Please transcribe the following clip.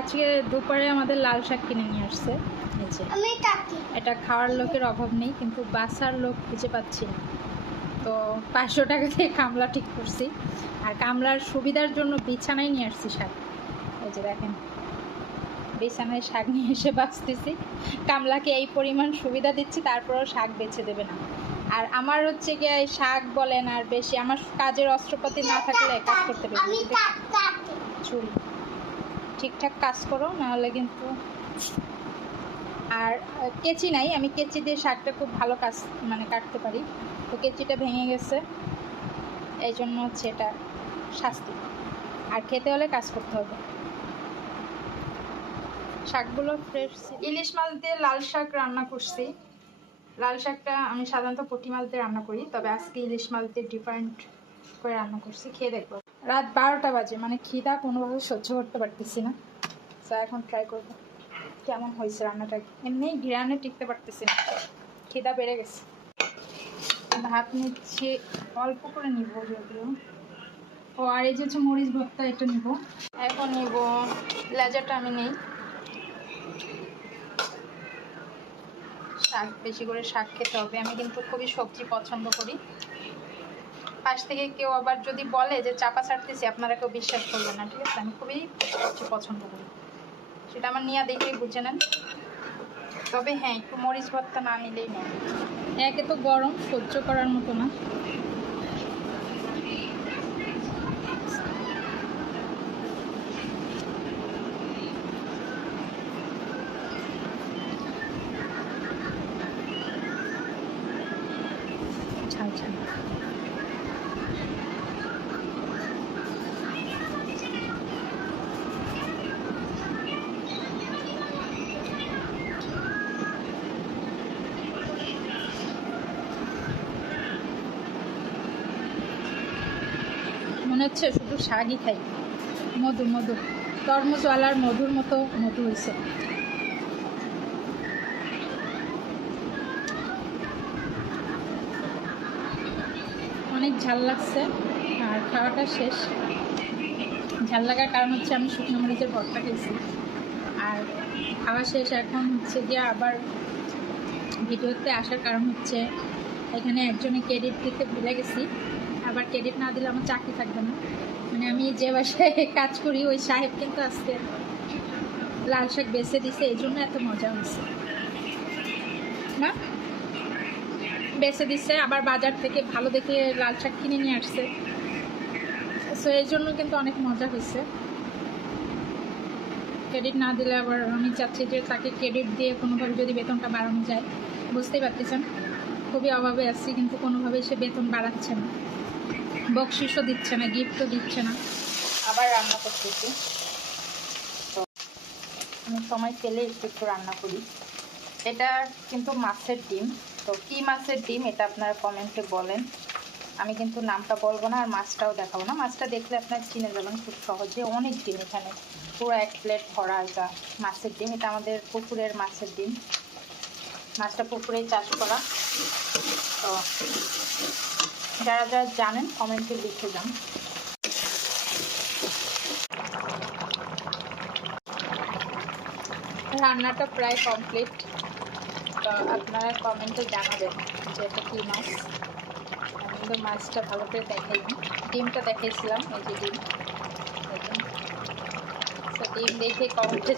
আজকে দুপুরে আমাদের লাল শাক কিনে নিয়ে আসছে। এটা খাওয়ার লোকের অভাব নেই, কিন্তু বাসার লোক খুঁজে পাচ্ছি না। তো 500 টাকা দিয়ে কামলা ঠিক করছি, আর কামলার সুবিধার জন্য বিছানায় নিয়ে আসছি শাক। এই যে দেখেন, বিছানায় শাক নিয়ে এসে বাঁচতেছি। কামলাকে এই পরিমাণ সুবিধা দিচ্ছি, তারপরেও শাক বেছে দেবে না। আর আমার হচ্ছে গিয়ে শাক বলেন আর বেশি আমার কাজের অস্ত্রপাতি না থাকলে কাজ করতে পারি। চুল ঠিকঠাক কাজ করো, নাহলে কিন্তু। আর কেচি নাই, আমি কেচি দিয়ে শাকটা খুব ভালো কাজ কাটতে পারি, তো কেচিটা ভেঙে গেছে, এই জন্য হচ্ছে এটা শাস্তি। আর খেতে হলে কাজ করতে হবে। শাকগুলো ফ্রেশ। ইলিশ মাছ দিয়ে লাল শাক রান্না করছি। লাল শাকটা আমি সাধারণত পুঁটি মাছ দিয়ে রান্না করি, তবে আজকে ইলিশ মাছ দিয়ে ডিফারেন্ট করে রান্না করছি। খেয়ে দেখবো। রাত 12টা বাজে, খিদা কোনোভাবে সহ্য করতে পারতেছি না। তো এখন ট্রাই করবো কেমন হয়েছে রান্নাটা। এমনি ঘিরানে টিকতে পারতেছি না, খিদা বেড়ে গেছে। ভাত নিচ্ছি, অল্প করে নিব যদিও। ও আর এই যে হচ্ছে মরিচ ভর্তা, এটা নিব। এখন নিব লেজাটা, আমি নেই। শাক, বেশি করে শাক খেতে হবে। আমি কিন্তু খুবই সবজি পছন্দ করি। পাশ থেকে কেউ আবার যদি বলে যে চাপা ছাড়তেছি, আপনারা কেউ বিশ্বাস করবেন না, ঠিক আছে? আমি খুবই সবজি পছন্দ করি, সেটা আমার নিয়ে দেখেই বুঝে নেন। তবে হ্যাঁ, একটু মরিচ ভর্তা না নিলেই নেই। একে তো গরম, সহ্য করার মতো না। ঝাল ঝাল। মনে হচ্ছে শুধু শাকই খাই। মধু মধু, তরমুজওয়ালার মধুর মতো মধু হয়েছে। অনেক ঝাল লাগছে, আর খাওয়াটা শেষ। ঝাল লাগার কারণ হচ্ছে আমি শুকনো মরিচের ভর্তা খেয়েছি। আর খাওয়া শেষ, এখন হচ্ছে গিয়ে আবার ভিডিওতে আসার কারণ হচ্ছে এখানে একজনে ক্রেডিট দিতে ভুলে গেছি। আবার ক্রেডিট না দিলে আমার চাকরি থাকবে না। আমি যে বাসায় কাজ করি, ওই সাহেব কিন্তু আজকে লাল শাক বেছে দিছে, এই জন্য এত মজা হয়েছে না। বেছে দিচ্ছে, আবার বাজার থেকে ভালো দেখে লাল শাক কিনে নিয়ে আসছে, সো এই জন্য কিন্তু অনেক মজা হয়েছে। ক্রেডিট না দিলে আবার আমি চাচ্ছি যে তাকে ক্রেডিট দিয়ে কোনোভাবে যদি বেতনটা বাড়ানো যায়। বুঝতেই পারতেছেন, খুবই অভাবে আছি, কিন্তু কোনোভাবেই সে বেতন বাড়াচ্ছে না, বকশিসও দিচ্ছে না, গিফটও দিচ্ছে না। আবার রান্না করতেছি, তো আমি সময় পেলে একটু একটু রান্না করি। এটা কিন্তু মাছের ডিম। তো কি মাছের ডিম এটা আপনারা কমেন্টে বলেন। আমি কিন্তু নামটা বলবো না, আর মাছটাও দেখাবো না। মাছটা দেখলে আপনারা চিনে যাবেন খুব সহজে। অনেক ডিম, এখানে পুরো 1 প্লেট ভরা এটা মাছের ডিম। এটা আমাদের পুকুরের মাছের ডিম। মাছটা পুকুরেই চাষ করা। তো যারা যারা জানেন কমেন্টে লিখে যান। রান্নাটা প্রায় কমপ্লিট। তো আপনারা কমেন্টে জানাবেন যে এটা কী মাছ। আমি কিন্তু মাছটা ভালো করে দেখাইনি, ডিমটা দেখাইছিলাম। এই যে ডিম, ডিম দেখে কমেন্টে